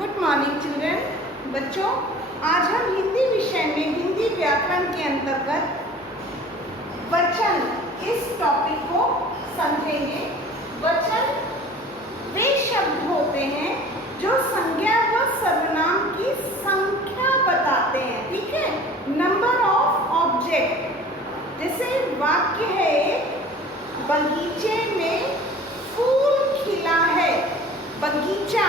Good morning children. बच्चों, आज हम हिंदी विषय में हिंदी व्याकरण के अंतर्गत वचन इस टॉपिक को समझेंगे। वचन वे शब्द होते हैं जो संज्ञा व सर्वनाम की संख्या बताते हैं। ठीक है, नंबर ऑफ ऑब्जेक्ट। जैसे वाक्य है, बगीचे में फूल खिला है। बगीचा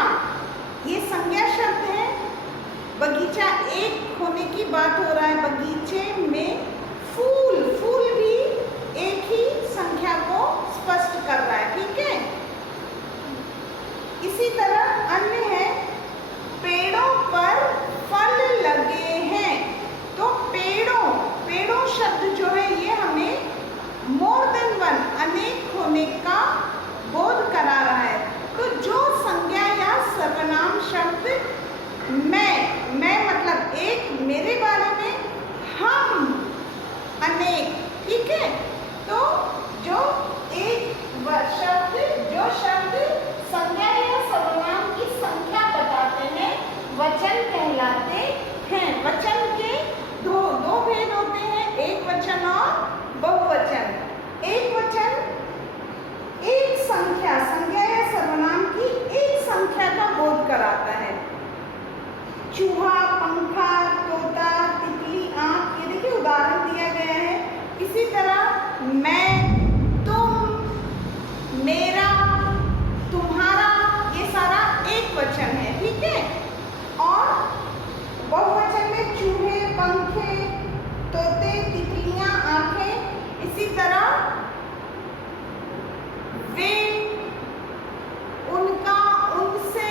ये संज्ञा शब्द है। बगीचा एक होने की बात हो रहा है। बगीचे में फूल, फूल भी एक ही संख्या को स्पष्ट कर रहा है। ठीक है, इसी तरह अन्य है, पेड़ों पर फल लगे हैं। तो पेड़ों शब्द जो है ये हमें मोर देन वन, अनेक होने का बोध करा रहा है। तो जो संज्ञा या सर्वनाम शब्द मैं मतलब एक, मेरे बारे में, हम अनेक। ठीक है, तो जो एक शब्द, जो शब्द संज्ञा या सर्वनाम की संख्या बताते हैं, वचन कहलाते हैं। वचन के दो भेद होते हैं, एक वचन और बहुवचन। एक वचन एक संख्या या सर्वनाम की एक संख्या का बोध कराता है। चूहा, पंखा, तोता, तितली, आंख, ये देखिए उदाहरण दिया गया है। इसी तरह मैं, तुम, मेरा, तुम्हारा, ये सारा एक वचन है। ठीक है, और बहुवचन में चूहे, पंखे, तोते, तितलियां, आंखें, इसी तरह वे, उनका, उनसे,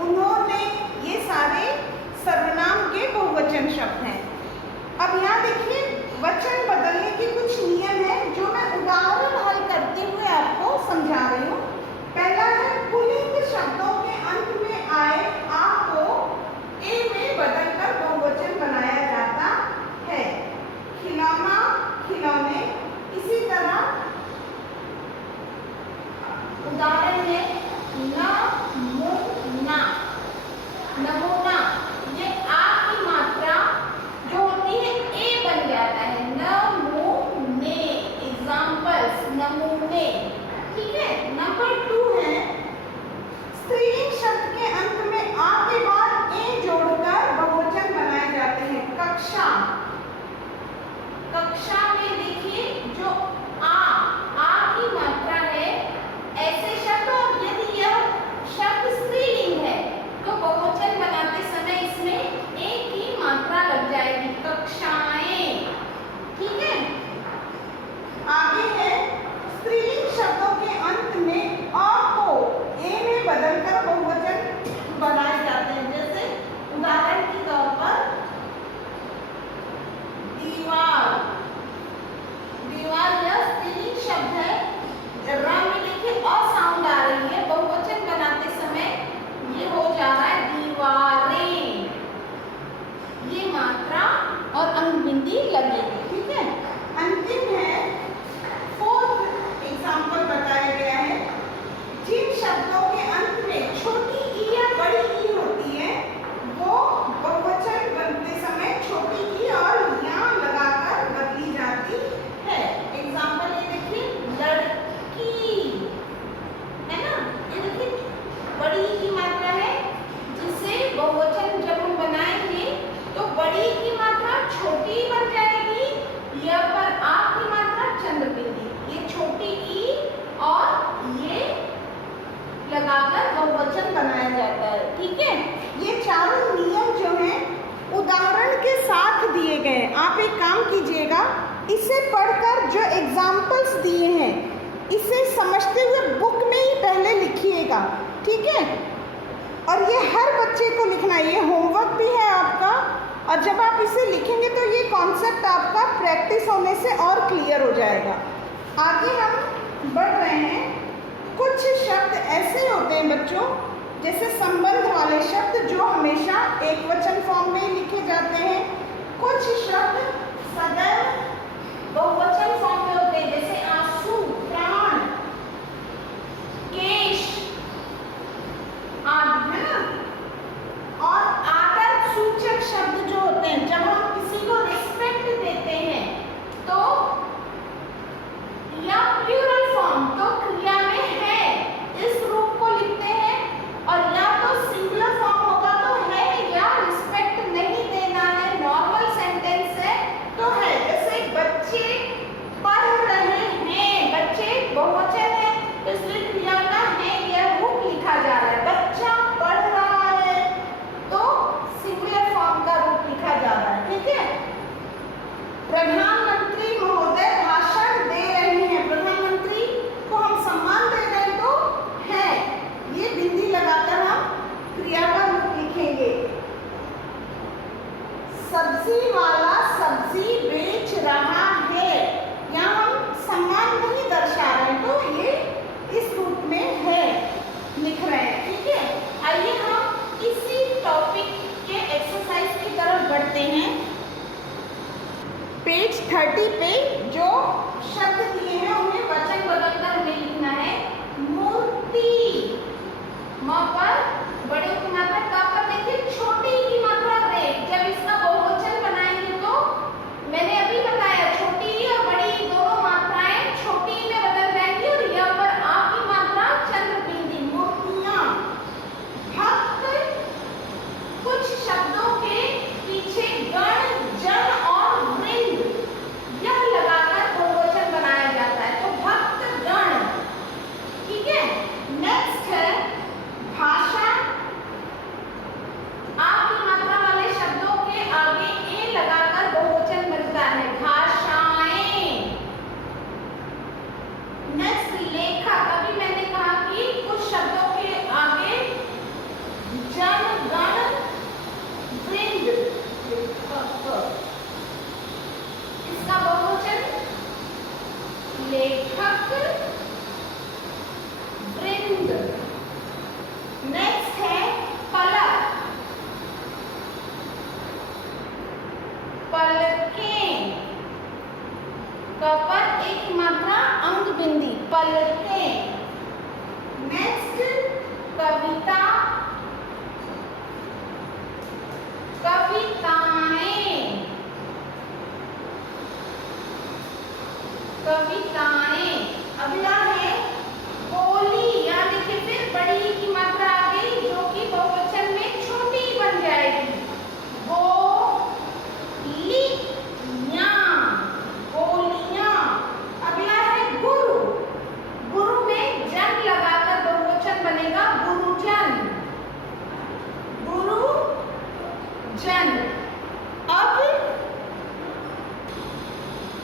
उन्होंने, ये सारे सर्वनाम के बहुवचन शब्द हैं। अब यहाँ देखिए, वचन बदलने के कुछ नियम हैं जो मैं उदाहरण हल करते हुए आपको समझा रही हूँ। पहला है, पुल्लिंग शब्दों के अंत में आए आ को ए में बदलकर बहुवचन बनाया जाता है। खिलौना, खिलौने। इसी तरह उदाहरण है नमूना, नमूना। ये आ की मात्रा जो होती है ए बन जाता है, नमूने, एग्जाम्पल्स, नमूने। ठीक है, नंबर 2 है, स्त्रीलिंग शब्द के अंत में आ के बाद ए जोड़कर बहुवचन बनाए जाते हैं। कक्षा, कक्षा में देखिए जो आ की मात्रा है, ऐसे शब्द, और यदि यह शब्द स्त्रीलिंग है तो बहुवचन बनाते समय इसमें एक ही मात्रा लग जाएगी, कक्षाएं। ठीक है, आगे है, स्त्रीलिंग शब्दों के अंत में अ को ए में बदलकर बहुवचन बनाए जाते हैं। जैसे उदाहरण के तौर पर दीवार, दीवार यह स्त्रीलिंग शब्द है। रा में देखिए अ साउंड आ रही है, बहुवचन बनाते समय ये हो जा रहा है दीवारें। ये मात्रा और अंगबिंदी लगेगी। ठीक है, अंतिम है, फोर्थ एग्जाम्पल बताया गया है, जिन शब्दों के अंत में छोटी ई या बड़ी ई होती है वो बहुवचन बनते समय छोटी ई और या लगाकर बदली जाती है। एग्जाम्पल ये देखिए, लड़की है ना, ये देखिए बड़ी की मात्रा है, जिससे बहुवचन जब हम बनाएंगे तो बड़ी की मात्रा छोटी बन जाएगी, यह पर आ की मात्रा चंद्रबिंदी, ये छोटी ई और ये लगाकर बहुवचन बनाया जाता है। ठीक है, ये चारों नियम जो हैं उदाहरण के साथ दिए गए। आप एक काम कीजिएगा, इसे पढ़कर जो एग्जाम्पल्स दिए हैं इसे समझते हुए बुक में ही पहले लिखिएगा। ठीक है, और ये हर बच्चे को लिखना है, ये होमवर्क भी है आपका। और जब आप इसे लिखेंगे तो ये कॉन्सेप्ट आपका प्रैक्टिस होने से और क्लियर हो जाएगा। आगे हम बढ़ रहे हैं। कुछ शब्द ऐसे होते हैं बच्चों, जैसे संबंध वाले शब्द जो हमेशा एक वचन फॉर्म में ही लिखे जाते हैं। कुछ शब्द सदैव बहुवचन फॉर्म में होते हैं, जैसे आंसू, प्राण, केश आदि, है ना। प्रधानमंत्री महोदय भाषण दे रहे हैं। प्रधानमंत्री को हम सम्मान दे रहे हैं तो है, ये बिंदी लगाकर हम क्रिया का रूप लिखेंगे। सब्जी वाला सब्जी बेच रहा है, यहाँ हम सम्मान नहीं दर्शा रहे हैं तो ये इस रूप में है लिख रहे हैं। ठीक है, आइए हम इसी टॉपिक के एक्सरसाइज की तरफ बढ़ते हैं। पेज 30 पे जो शब्द दिए हैं उन्हें वचन बदलकर हमें लिखना है। मूर्ति, म पर बड़े की मात्रा, का पर देखिए छोटी की मात्रा रे। जब इसका बहुवचन बनाएंगे तो मैंने अभी बताया छोटी और बड़ी दोनों मात्राएं छोटी में बदल जाएंगी और यहाँ पर आ की मात्रा चंद्र बिंदी। मूर्तियां, भक्त, कुछ शब्दों के पीछे गण, जन और वृंद यह लगाकर बहुवचन बनाया जाता है, तो भक्त गण। ठीक है, नेक्स्ट है भाषा। आप की मात्रा वाले शब्दों के आगे ए लगाकर बहुवचन बनता है, भाषाएं। नेक्स्ट लेखक, अभी मैंने कहा कि कुछ शब्दों के आगे जन, गण, वृंद, इसका बहुवचन लेखक, वृंद। नेक्स्ट है पलक, पलकें, क पर एक मात्रा अंग बिंदी, पलकें। नेक्स्ट कविता, कविताएं, कविताएं। अगला है गोली, यहाँ देखिए फिर बड़ी की मात्रा आ गई जो कि बहुवचन में छोटी बन जाएगी, गोलियां, गोलियां। अगला है गुरु, गुरु में जन लगाकर बहुवचन बनेगा, गुरुजन, गुरुजन। अब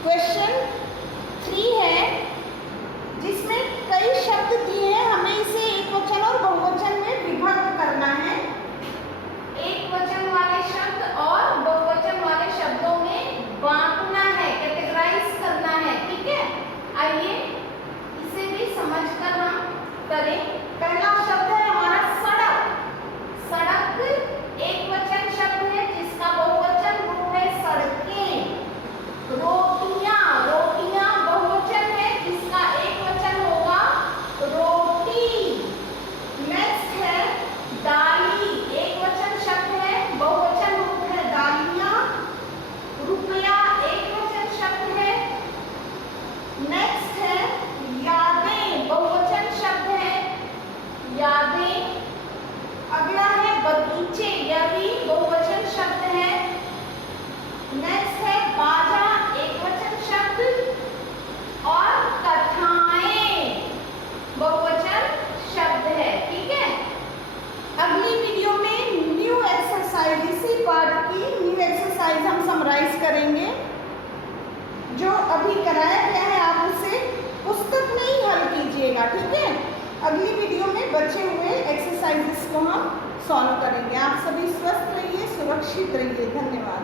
क्वेश्चन 3 है जिसमें कई शब्द दिए हैं, हमें इसे एक वचन और बहुवचन में विभक्त करना है। एक वचन वाले शब्द और बहुवचन वाले शब्दों में बांटना है, कैटेगराइज करना है। ठीक है, आइए इसे भी समझकर हम करें। पहला शब्द है हमारा सड़क। सड़क एक वचन शब्द है जिसका बहुवचन रूप है सड़कें। रोटियां, रोटियां बहुवचन है जिसका एक वचन होगा रोटी। नेक्स्ट है डाली, एक वचन शब्द है, बहुवचन रूप है डालियां। रुपया एक वचन शब्द है। नेक्स्ट है यादें, बहुवचन शब्द है, यादें। अगला है बगीचे, यह भी बहुवचन शब्द है। नेक्स्ट है बाजा, एक वचन शब्द, और कथाएं बहुवचन शब्द है। ठीक है, अगली वीडियो में न्यू एक्सरसाइज, इसी पार्ट की न्यू एक्सरसाइज हम समराइज करेंगे। जो अभी कराया गया है आप उसे पुस्तक में ही हल कीजिएगा। ठीक है, अगली वीडियो में बचे हुए एक्सरसाइजेस को हम सॉल्व करेंगे। आप सभी स्वस्थ रहिए, सुरक्षित रहिए। धन्यवाद।